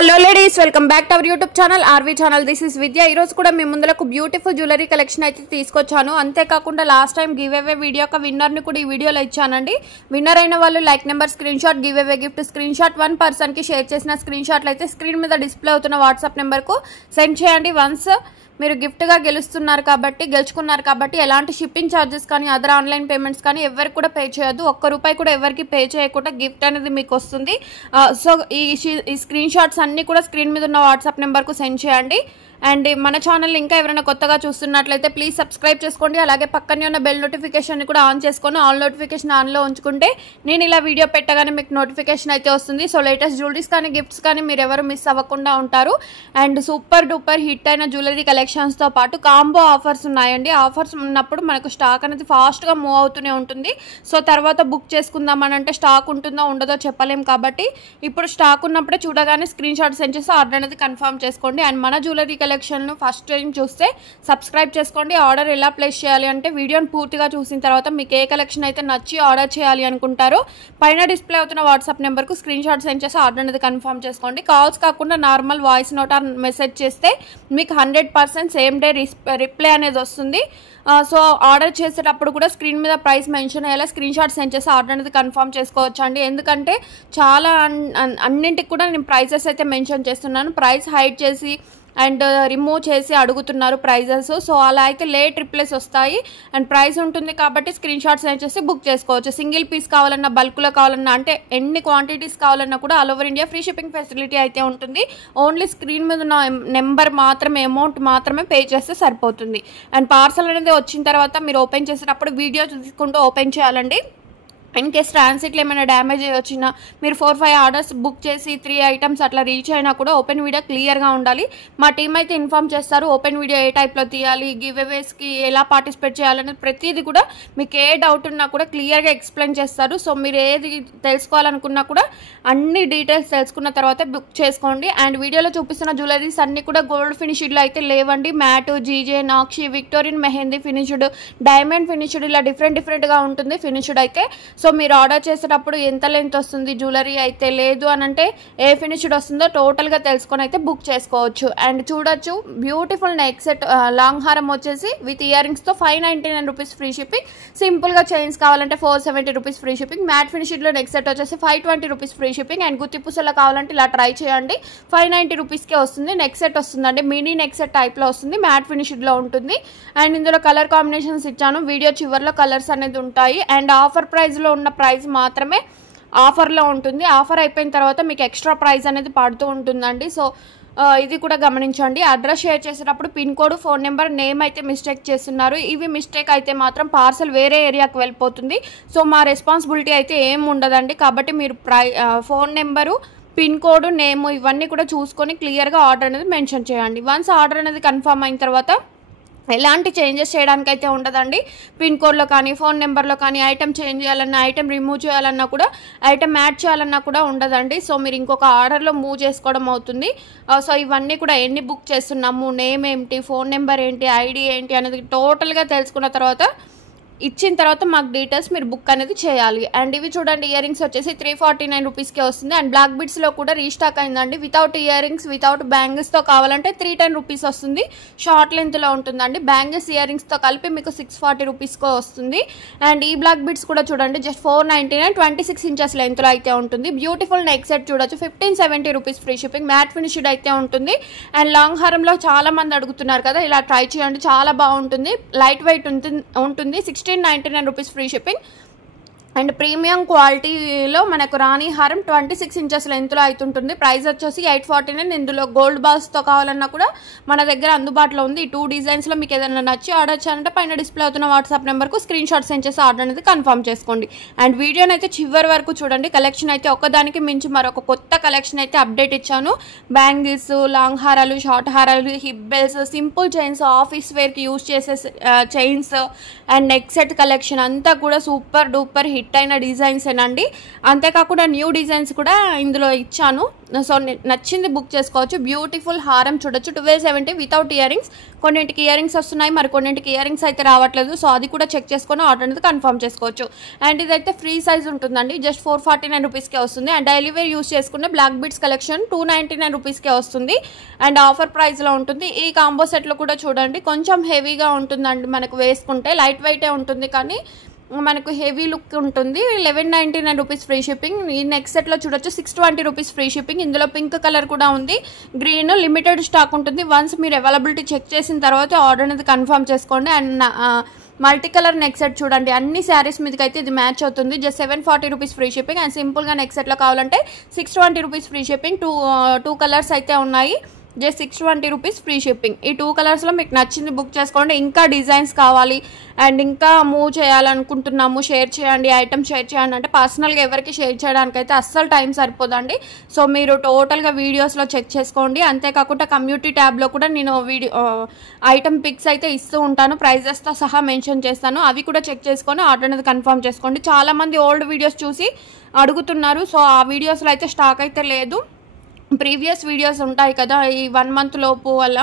Hello ladies, welcome back to our YouTube channel RV channel. This is Vidya. ఈ రోజు కూడా మీ ముందులకు బ్యూటిఫుల్ జ్యువెలరీ కలెక్షన్ అయితే తీసుకొచ్చాను. అంతేకాకుండా last time giveaway video యొక్క విన్నర్ ని కూడా ఈ వీడియోలో ఇచ్చానండి. విన్నర్ అయిన వాళ్ళు like number screen shot, giveaway gift screen shot, 1 person కి షేర్ చేసిన స్క్రీన్ షాట్లు అయితే స్క్రీన్ మీద డిస్ప్లే అవుతున్న వాట్సాప్ నెంబర్ కు సెండ్ చేయండి. వన్స్ మీరు గిఫ్ట్ గా గెలుచుకున్నారు కాబట్టి ఎలాంటి షిప్పింగ్ ఛార్జెస్ కానీ అదర్ ఆన్లైన్ పేమెంట్స్ కానీ ఎవరికి కూడా పే చేయొద్దు. ₹1 కూడా ఎవరికి పే చేయకుండా గిఫ్ట్ అనేది మీకు వస్తుంది. సో ఈ స్క్రీన్ షాట్స్ అన్ని కూడా స్క్రీన్ మీద ఉన్న వాట్సాప్ నెంబర్ కు సెండ్ చేయండి. అండ్ మన ఛానల్ ఇంకా ఎవరైనా కొత్తగా చూస్తున్నట్లయితే ప్లీజ్ సబ్స్క్రైబ్ చేసుకోండి. అలాగే పక్కనే ఉన్న బెల్ నోటిఫికేషన్ కూడా ఆన్ చేసుకొని ఆల్ నోటిఫికేషన్ ఆన్లో ఉంచుకుంటే నేను ఇలా వీడియో పెట్టగానే మీకు నోటిఫికేషన్ అయితే వస్తుంది. సో లేటెస్ట్ జ్యువెలరీస్ కానీ గిఫ్ట్స్ కానీ మీరు ఎవరు మిస్ అవ్వకుండా ఉంటారు. అండ్ సూపర్ డూపర్ హిట్ అయిన జ్యువెలరీ కలెక్షన్స్తో పాటు కాంబో ఆఫర్స్ ఉన్నాయండి. ఆఫర్స్ ఉన్నప్పుడు మనకు స్టాక్ అనేది ఫాస్ట్గా మూవ్ అవుతూనే ఉంటుంది. సో తర్వాత బుక్ చేసుకుందామని అంటే స్టాక్ ఉంటుందో ఉండదో చెప్పలేం కాబట్టి ఇప్పుడు స్టాక్ ఉన్నప్పుడే చూడగానే స్క్రీన్ షాట్ సెండ్ చేసి ఆర్డర్ అనేది కన్ఫర్మ్ చేసుకోండి. అండ్ మన జ్యువెలరీ కలెక్షన్ను ఫస్ట్ టైం చూస్తే సబ్స్క్రైబ్ చేసుకోండి. ఆర్డర్ ఎలా ప్లేస్ చేయాలి అంటే వీడియోని పూర్తిగా చూసిన తర్వాత మీకు ఏ కలెక్షన్ అయితే నచ్చి ఆర్డర్ చేయాలి అనుకుంటారో పైన డిస్ప్లే అవుతున్న వాట్సాప్ నెంబర్కు స్క్రీన్ షాట్ సెండ్ చేసి ఆర్డర్ అనేది కన్ఫర్మ్ చేసుకోండి. కాల్స్ కాకుండా normal voice note or message చేస్తే మీకు 100% సేమ్ డే రిప్లై అనేది వస్తుంది. సో ఆర్డర్ చేసేటప్పుడు కూడా స్క్రీన్ మీద ప్రైస్ మెన్షన్ అయ్యేలా స్క్రీన్ షాట్ సెండ్ చేసి ఆర్డర్ అనేది కన్ఫర్మ్ చేసుకోవచ్చు అండి. ఎందుకంటే చాలా అన్నింటికి కూడా నేను ప్రైజెస్ అయితే మెన్షన్ చేస్తున్నాను. ప్రైస్ హైడ్ చేసి అండ్ రిమూవ్ చేసి అడుగుతున్నారు ప్రైజెస్. సో అలా అయితే లేట్ రిప్లేస్ వస్తాయి. అండ్ ప్రైస్ ఉంటుంది కాబట్టి స్క్రీన్ షాట్ సెండ్ చేసి బుక్ చేసుకోవచ్చు. సింగిల్ పీస్ కావాలన్నా, బల్క్లో కావాలన్నా, అంటే ఎన్ని క్వాంటిటీస్ కావాలన్నా కూడా all over India free shipping facility అయితే ఉంటుంది. ఓన్లీ స్క్రీన్ మీద ఉన్న నెంబర్ మాత్రమే, అమౌంట్ మాత్రమే పే చేస్తే సరిపోతుంది. అండ్ పార్సల్ అనేది వచ్చిన తర్వాత మీరు ఓపెన్ చేసేటప్పుడు వీడియో చూసుకుంటూ ఓపెన్ చేయాలండి. ఇన్ కేస్ ట్రాన్సిట్లో ఏమైనా డ్యామేజ్ వచ్చినా మీరు 4-5 ఆర్డర్స్ బుక్ చేసి 3 ఐటమ్స్ అట్లా రీచ్ అయినా కూడా ఓపెన్ వీడియో క్లియర్గా ఉండాలి. మా టీం అయితే ఇన్ఫార్మ్ చేస్తారు ఓపెన్ వీడియో ఏ టైప్లో తీయాలి, గివ్ అవేస్కి ఎలా పార్టిసిపేట్ చేయాలనేది ప్రతిదీ కూడా మీకు ఏ డౌట్ ఉన్నా కూడా క్లియర్గా ఎక్స్ప్లెయిన్ చేస్తారు. సో మీరు ఏది తెలుసుకోవాలనుకున్నా కూడా అన్ని డీటెయిల్స్ తెలుసుకున్న తర్వాత బుక్ చేసుకోండి. అండ్ వీడియోలో చూపిస్తున్న జ్యువెలరీస్ అన్ని కూడా గోల్డ్ ఫినిష్డ్లో అయితే లేవండి. Matte, GJ, nakshi, Victorian mehndi finished, diamond finished, ఇలా డిఫరెంట్గా ఉంటుంది ఫినిష్డ్ అయితే. సో మీరు ఆర్డర్ చేసేటప్పుడు ఎంత లెంత్ వస్తుంది జ్యువెలరీ అయితే లేదు అని అంటే ఏ ఫినిష్డ్ వస్తుందో టోటల్గా తెలుసుకొని అయితే బుక్ చేసుకోవచ్చు. అండ్ చూడొచ్చు బ్యూటిఫుల్ నెక్ సెట్ లాంగ్ హారం వచ్చేసి విత్ ఇయర్ రింగ్స్తో ₹599 ఫ్రీ షిప్పింగ్. సింపుల్గా చైన్స్ కావాలంటే ₹470 ఫ్రీ షిప్పింగ్. మ్యాట్ ఫినిష్డ్లో నెక్ సెట్ వచ్చేసి ₹520 ఫ్రీ షిప్పింగ్. అండ్ గుత్తి పూసలో కావాలంటే ఇలా ట్రై చేయండి, ₹590కే వస్తుంది. నెక్ సెట్ వస్తుందండి, మినీ నెక్ సెట్ టైప్లో వస్తుంది, మ్యాట్ ఫినిష్డ్లో ఉంటుంది. అండ్ ఇందులో కలర్ కాంబినేషన్స్ ఇచ్చాను, వీడియో చివరిలో కలర్స్ అనేది ఉంటాయి. అండ్ ఆఫర్ ప్రైస్లో ఉన్న ప్రైస్ మాత్రమే ఆఫర్లో ఉంటుంది. ఆఫర్ అయిపోయిన తర్వాత మీకు ఎక్స్ట్రా ప్రైస్ అనేది పడుతూ ఉంటుందండి. సో ఇది కూడా గమనించండి. అడ్రస్ షేర్ చేసేటప్పుడు pin code, phone number, name అయితే మిస్టేక్ చేస్తున్నారు. ఇవి మిస్టేక్ అయితే మాత్రం పార్సల్ వేరే ఏరియాకి వెళ్ళిపోతుంది. సో మా రెస్పాన్సిబిలిటీ అయితే ఏం ఉండదండి. కాబట్టి మీరు phone number, pin code, name ఇవన్నీ కూడా చూసుకొని క్లియర్గా ఆర్డర్ అనేది మెన్షన్ చేయండి. వన్స్ ఆర్డర్ అనేది కన్ఫర్మ్ అయిన తర్వాత ఎలాంటి చేంజెస్ చేయడానికి అయితే ఉండదండి. పిన్ కోడ్లో కానీ, ఫోన్ నెంబర్లో కానీ ఐటమ్ చేంజ్ చేయాలన్నా, ఐటమ్ రిమూవ్ చేయాలన్నా కూడా, ఐటమ్ యాడ్ చేయాలన్నా కూడా ఉండదండి. సో మీరు ఇంకొక ఆర్డర్లో మూవ్ చేసుకోవడం అవుతుంది. సో ఇవన్నీ కూడా ఎన్ని బుక్ చేస్తున్నాము, నేమ్ ఏంటి, ఫోన్ నెంబర్ ఏంటి, ఐడి ఏంటి అనేది టోటల్గా తెలుసుకున్న తర్వాత ఇచ్చిన తర్వాత మాకు డీటెయిల్స్ మీరు బుక్ అనేది చేయాలి. అండ్ ఇవి చూడండి, ఇయర్ రింగ్స్ వచ్చేసి ₹349కే వస్తుంది. అండ్ బ్లాక్ బిడ్స్లో కూడా రీస్టాక్ అయిందండి. వితౌట్ ఇయర్ రింగ్స్, వితౌట్ బ్యాంగిల్స్తో కావాలంటే ₹310 వస్తుంది. షార్ట్ లెంత్లో ఉంటుందండి. బ్యాంగిల్స్, ఇయర్ రింగ్స్తో కలిపి మీకు ₹640 వస్తుంది. అండ్ ఈ బ్లాక్ బిడ్స్ కూడా చూడండి, జస్ట్ $499, 26 ఇంచెస్ లెంత్లో అయితే ఉంటుంది. బ్యూటిఫుల్ నెక్ సెట్ చూడొచ్చు, ₹1570 ఫ్రీ షిప్పింగ్. మ్యాట్ ఫినిష్డ్ అయితే ఉంటుంది. అండ్ లాంగ్ హారంలో చాలా మంది అడుగుతున్నారు కదా, ఇలా ట్రై చేయండి, చాలా బాగుంటుంది. లైట్ వెయిట్ ఉంటుంది. ₹1699 ఫ్రీ షిప్పింగ్. అండ్ ప్రీమియం క్వాలిటీలో మనకు రాణి హారం 26 ఇంచెస్ లెంత్లో అవుతుంటుంది. ప్రైస్ వచ్చేసి $849. ఇందులో గోల్డ్ బాల్స్తో కావాలన్నా కూడా మన దగ్గర అందుబాటులో ఉంది. ఈ 2 డిజైన్స్లో మీకు ఏదైనా నచ్చి ఆర్డర్ చేయాలంటే పైన డిస్ప్లే అవుతున్న వాట్సాప్ నెంబర్కు స్క్రీన్ షాట్ సెండ్ చేసి ఆర్డర్ అనేది కన్ఫర్మ్ చేసుకోండి. అండ్ వీడియోని అయితే చివరి వరకు చూడండి. కలెక్షన్ అయితే ఒకదానికి మించి మరొక కొత్త కలెక్షన్ అయితే అప్డేట్ ఇచ్చాను. బ్యాంగిల్స్, లాంగ్ హారాలు, షార్ట్ హారాలు, hip bells, simple chains, office వేర్కి యూజ్ చేసే chains and neck set collection అంతా కూడా సూపర్ డూపర్ హిట్ అయిన డిజైన్స్ ఏనండి. అంతేకాకుండా న్యూ డిజైన్స్ కూడా ఇందులో ఇచ్చాను. సో నచ్చింది బుక్ చేసుకోవచ్చు. బ్యూటిఫుల్ హారం చూడొచ్చు 1270 వితౌట్ ఇయర్ రింగ్స్. కొన్నింటికి ఇయర్ రింగ్స్ వస్తున్నాయి, మరి కొన్నింటికి ఇయర్ రింగ్స్ అయితే రావట్లేదు. సో అది కూడా చెక్ చేసుకొని ఆర్డర్ అనేది కన్ఫర్మ్ చేసుకోవచ్చు. అండ్ ఇదైతే ఫ్రీ సైజ్ ఉంటుందండి, జస్ట్ 449 రూపీస్కే వస్తుంది. అండ్ డైలీ వేర్ యూస్ చేసుకునే బ్లాక్ బీడ్స్ కలెక్షన్ 299 రూపీస్కే వస్తుంది. అండ్ ఆఫర్ ప్రైస్లో ఉంటుంది. ఈ కాంబో సెట్లో కూడా చూడండి కొంచెం హెవీగా ఉంటుందండి, మనకు వేసుకుంటే లైట్ వెయిటే ఉంటుంది కానీ మనకు హెవీ లుక్ ఉంటుంది. 1199 రూపీస్ ఫ్రీ షిప్పింగ్. ఈ నెక్స్ట్ సెట్లో చూడొచ్చు 620 రూపీస్ ఫ్రీ షిప్పింగ్. ఇందులో పింక్ కలర్ కూడా ఉంది, గ్రీన్ లిమిటెడ్ స్టాక్ ఉంటుంది. వన్స్ మీరు అవైలబిలిటీ చెక్ చేసిన తర్వాత ఆర్డర్ అనేది కన్ఫర్మ్ చేసుకోండి. And multi colour neck set చూడండి, అన్ని శారీస్ మీదకి అయితే ఇది మ్యాచ్ అవుతుంది. Just 740 rupees free shipping. And సింపుల్గా నెక్ సెట్లో కావాలంటే 620 rupees free shipping. Two colours అయితే ఉన్నాయి, జస్ట్ 620 రూపీస్ ఫ్రీ షిప్పింగ్. ఈ 2 కలర్స్లో మీకు నచ్చింది బుక్ చేసుకోండి. ఇంకా డిజైన్స్ కావాలి అండ్ ఇంకా మూవ్ చేయాలనుకుంటున్నాము, షేర్ చేయండి, ఐటమ్ షేర్ చేయండి అంటే పర్సనల్గా ఎవరికి షేర్ చేయడానికి అయితే అస్సలు టైం సరిపోదండి. సో మీరు టోటల్గా వీడియోస్లో చెక్ చేసుకోండి. అంతేకాకుండా కమ్యూనిటీ ట్యాబ్లో కూడా నేను ఐటమ్ పిక్స్ అయితే ఇస్తూ ఉంటాను, ప్రైజెస్తో సహా మెన్షన్ చేస్తాను. అవి కూడా చెక్ చేసుకొని ఆర్డర్ అనేది కన్ఫర్మ్ చేసుకోండి. చాలామంది ఓల్డ్ వీడియోస్ చూసి అడుగుతున్నారు. సో ఆ వీడియోస్లో అయితే స్టాక్ అయితే లేదు. ప్రీవియస్ వీడియోస్ ఉంటాయి కదా ఈ 1 మంత్ లోపు వల్ల,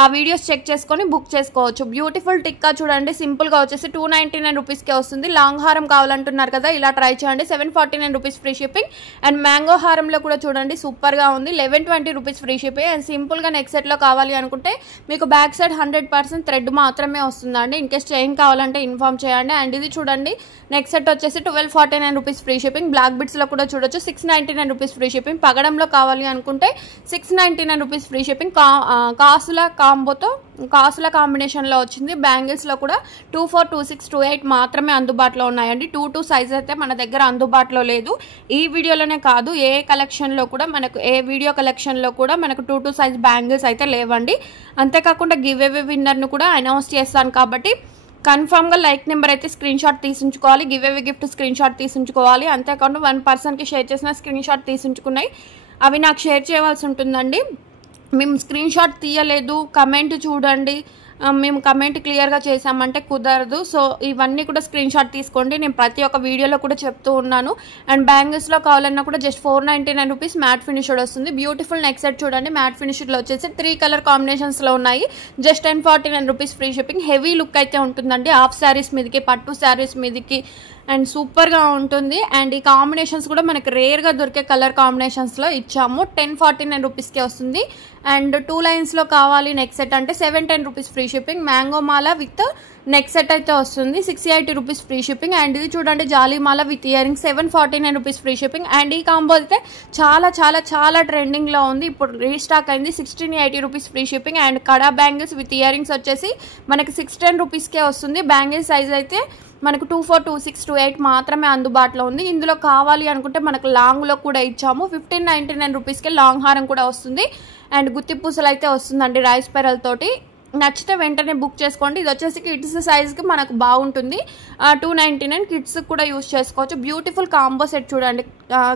ఆ వీడియోస్ చెక్ చేసుకొని బుక్ చేసుకోవచ్చు. బ్యూటిఫుల్ టిక్కా చూడండి, సింపుల్గా వచ్చేసి 299 రూపీస్కే వస్తుంది. లాంగ్ హారం కావాలంటున్నారు కదా, ఇలా ట్రై చేయండి. 749 rupees free shipping. And mango హారంలో కూడా చూడండి సూపర్గా ఉంది, 1120 రూపీస్ ఫ్రీ షిప్పింగ్. అండ్ సింపుల్గా నెక్ సెట్లో కావాలి అనుకుంటే మీకు బ్యాక్ సైడ్ 100% థ్రెడ్ మాత్రమే వస్తుందండి. ఇన్కేస్ చైన్ కావాలంటే ఇన్ఫార్మ్ చేయండి. అండ్ ఇది చూడండి నెక్ సెట్ వచ్చేసి 1249 రూపీస్ ఫ్రీ షిప్పింగ్. బ్లాక్ బిట్స్లో కూడా చూడొచ్చు 699 రూపీస్ ఫ్రీ షిప్పింగ్. పగడంలో కావాలి అనుకుంటే 699 రూపీస్ ఫ్రీ షిప్పింగ్. కాసుల కాంబినేషన్లో వచ్చింది. బ్యాంగిల్స్లో కూడా 24, 26, 28 మాత్రమే అందుబాటులో ఉన్నాయండి. 22 సైజ్ అయితే మన దగ్గర అందుబాటులో లేదు. ఈ వీడియోలోనే కాదు, ఏ కలెక్షన్లో కూడా మనకు, ఏ వీడియో కలెక్షన్లో కూడా మనకు 22 సైజ్ బ్యాంగిల్స్ అయితే లేవండి. అంతేకాకుండా గివ్ అవే విన్నర్ను కూడా అనౌన్స్ చేస్తాను కాబట్టి కన్ఫామ్గా లైక్ నెంబర్ అయితే స్క్రీన్ షాట్ తీసించుకోవాలి. Giveaway gift screen shot తీసించుకోవాలి. అంతేకాకుండా 1 పర్సన్కి షేర్ చేసిన స్క్రీన్ షాట్ తీసించుకున్నాయి అవి నాకు షేర్ చేయవలసి ఉంటుందండి. మేము స్క్రీన్ షాట్ తీయలేదు, కమెంట్ చూడండి, మేము కమెంట్ క్లియర్గా చేసామంటే కుదరదు. సో ఇవన్నీ కూడా స్క్రీన్ షాట్ తీసుకోండి, నేను ప్రతి ఒక్క వీడియోలో కూడా చెప్తూ ఉన్నాను. అండ్ బ్యాంగిల్స్లో కావాలన్నా కూడా జస్ట్ 499 రూపీస్ మ్యాట్ ఫినిష్డ్ వస్తుంది. బ్యూటిఫుల్ నెక్ సెట్ చూడండి, మ్యాట్ ఫినిష్డ్లో వచ్చేసి 3 కలర్ కాంబినేషన్స్లో ఉన్నాయి. Just 1049 rupees free shipping. Heavy look అయితే ఉంటుందండి, హాఫ్ శారీస్ మీదకి, పట్టు శారీస్ మీదకి అండ్ సూపర్గా ఉంటుంది. అండ్ ఈ కాంబినేషన్స్ కూడా మనకి రేర్గా దొరికే కలర్ కాంబినేషన్స్లో ఇచ్చాము. 1049 రూపీస్కే వస్తుంది. అండ్ 2 లైన్స్లో కావాలి నెక్ సెట్ అంటే 710 రూపీస్ ఫ్రీ షిప్పింగ్. మ్యాంగో మాల విత్ నెక్ సెట్ అయితే వస్తుంది, 680 రూపీస్ ఫ్రీ షిప్పింగ్. అండ్ ఇది చూడండి జాలీమాల with earrings 749 rupees free shipping. And ఈ కాంబో అయితే చాలా చాలా చాలా ట్రెండింగ్లో ఉంది, ఇప్పుడు రీస్టాక్ అయింది. 1680 rupees free shipping. And kada bangles with ear rings వచ్చేసి మనకి 610 రూపీస్కే వస్తుంది. బ్యాంగిల్ సైజ్ అయితే మనకు 24, 26, 28 మాత్రమే అందుబాటులో ఉంది. ఇందులో కావాలి అనుకుంటే మనకు లాంగ్లో కూడా ఇచ్చాము. 1599 రూపీస్కే లాంగ్ హారం కూడా వస్తుంది. అండ్ గుత్తి పూసలు అయితే వస్తుందండి రైస్ పెరల్ తోటి. నచ్చితే వెంటనే బుక్ చేసుకోండి. ఇది వచ్చేసి కిడ్స్ సైజ్కి మనకు బాగుంటుంది. 299 కిడ్స్కి కూడా యూస్ చేసుకోవచ్చు. బ్యూటిఫుల్ కాంబో సెట్ చూడండి,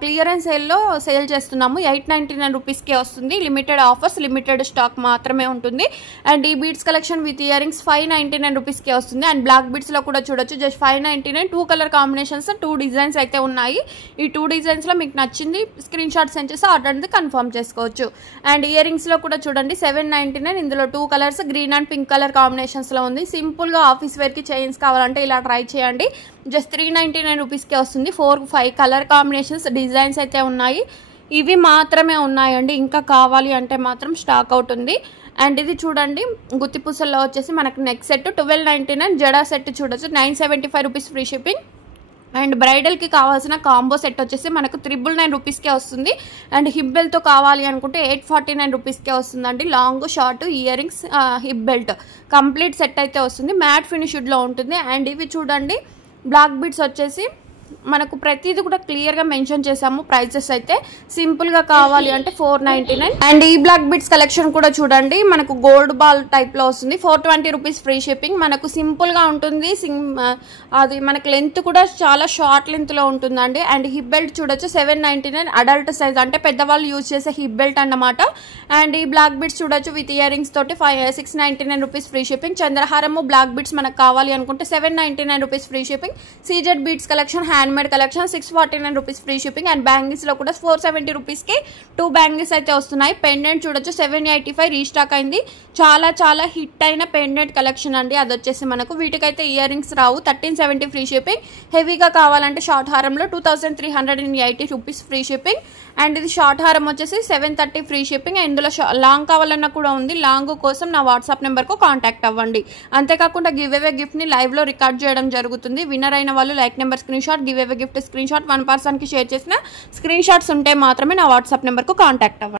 క్లియరెన్స్ సేల్లో సేల్ చేస్తున్నాము. 899 రూపీస్కే వస్తుంది. లిమిటెడ్ ఆఫర్స్, లిమిటెడ్ స్టాక్ మాత్రమే ఉంటుంది. అండ్ ఈ beads collection with ear rings 599 రూపీస్కే వస్తుంది. అండ్ బ్లాక్ బీడ్స్లో కూడా చూడొచ్చు జస్ట్ 599. 2 కలర్ కాంబినేషన్స్, 2 డిజైన్స్ అయితే ఉన్నాయి. ఈ 2 డిజైన్స్లో మీకు నచ్చింది స్క్రీన్ షాట్ సెండ్ చేసి ఆర్డర్ అనేది కన్ఫర్మ్ చేసుకోవచ్చు. అండ్ ఇయర్ రింగ్స్లో కూడా చూడండి 799. ఇందులో 2 colours green and pink colour కాంబినేషన్స్లో ఉంది. సింపుల్గా ఆఫీస్ వేర్కి చైన్స్ కావాలంటే ఇలా ట్రై చేయండి. జస్ట్ 399 రూపీస్కే వస్తుంది. 4-5 కలర్ కాంబినేషన్స్, డిజైన్స్ అయితే ఉన్నాయి. ఇవి మాత్రమే ఉన్నాయండి, ఇంకా కావాలి అంటే మాత్రం స్టాక్ అవుట్ ఉంది. అండ్ ఇది చూడండి గుత్తి పూసల్లో వచ్చేసి మనకు నెక్ సెట్ 1299. జడా సెట్ చూడొచ్చు 975 రూపీస్ ఫ్రీ షిప్పింగ్. అండ్ బ్రైడల్కి కావాల్సిన కాంబో సెట్ వచ్చేసి మనకు 999 రూపీస్కే వస్తుంది. అండ్ హిప్ బెల్ట్తో కావాలి అనుకుంటే 849 రూపీస్కే వస్తుందండి. Long, short, ear rings, hip belt complete set అయితే వస్తుంది. మ్యాట్ ఫినిష్డ్లో ఉంటుంది. అండ్ ఇవి చూడండి బ్లాక్ బీడ్స్ వచ్చేసి మనకు ప్రతిదీ కూడా క్లియర్గా మెన్షన్ చేసాము ప్రైజెస్ అయితే. సింపుల్గా కావాలి అంటే 499. అండ్ ఈ బ్లాక్ బీడ్స్ కలెక్షన్ కూడా చూడండి మనకు గోల్డ్ బాల్ టైప్లో వస్తుంది. 420 రూపీస్ ఫ్రీ షిప్పింగ్. మనకు సింపుల్గా ఉంటుంది, అది మనకు లెంత్ కూడా చాలా షార్ట్ లెంత్లో ఉంటుందండి. అండ్ హిప్ బెల్ట్ చూడొచ్చు 799 అడల్ట్ సైజ్ అంటే పెద్దవాళ్ళు యూజ్ చేసే హిప్ బెల్ట్ అన్నమాట. అండ్ ఈ బ్లాక్ బీడ్స్ చూడొచ్చు విత్ ఇయర్ రింగ్స్ తోటి 699 రూపీస్ ఫ్రీ షిప్పింగ్. చంద్రహారము బ్లాక్ బీడ్స్ మనకు కావాలి అనుకుంటే 799 rupees free shipping. CZ beads collection handmade collection 649 rupees free shipping. And బ్యాంగిల్స్లో కూడా 470 రూపీస్కి 2 బ్యాంగిల్స్ అయితే వస్తున్నాయి. పెండెంట్ చూడొచ్చు 785 రీస్టాక్ అయింది. చాలా చాలా హిట్ అయిన పెండెంట్ కలెక్షన్ అండి. అది వచ్చేసి మనకు వీటికైతే ఇయర్ రింగ్స్ రావు. 1370 ఫ్రీ షిప్పింగ్. హెవీగా కావాలంటే షార్ట్ హారంలో 2380 రూపీస్ ఫ్రీ షిప్పింగ్. అండ్ ఇది షార్ట్ హారం వచ్చేసి 730 ఫ్రీ షిప్పింగ్. ఇందులో లాంగ్ కావాలన్నా కూడా ఉంది. లాంగ్ కోసం నా వాట్సాప్ నెంబర్కు కాంటాక్ట్ అవ్వండి. అంతేకాకుండా గివ్ అవే గిఫ్ట్ని లైవ్లో రికార్డ్ చేయడం జరుగుతుంది. విన్నర్ అయిన వాళ్ళు like number screen shot, giveaway gift screen shot 1 పర్సన్కి షేర్ చేసిన స్క్రీన్ షాట్స్ ఉంటే మాత్రమే నా వాట్సాప్ నెంబర్కు కాంటాక్ట్ అవ్వండి.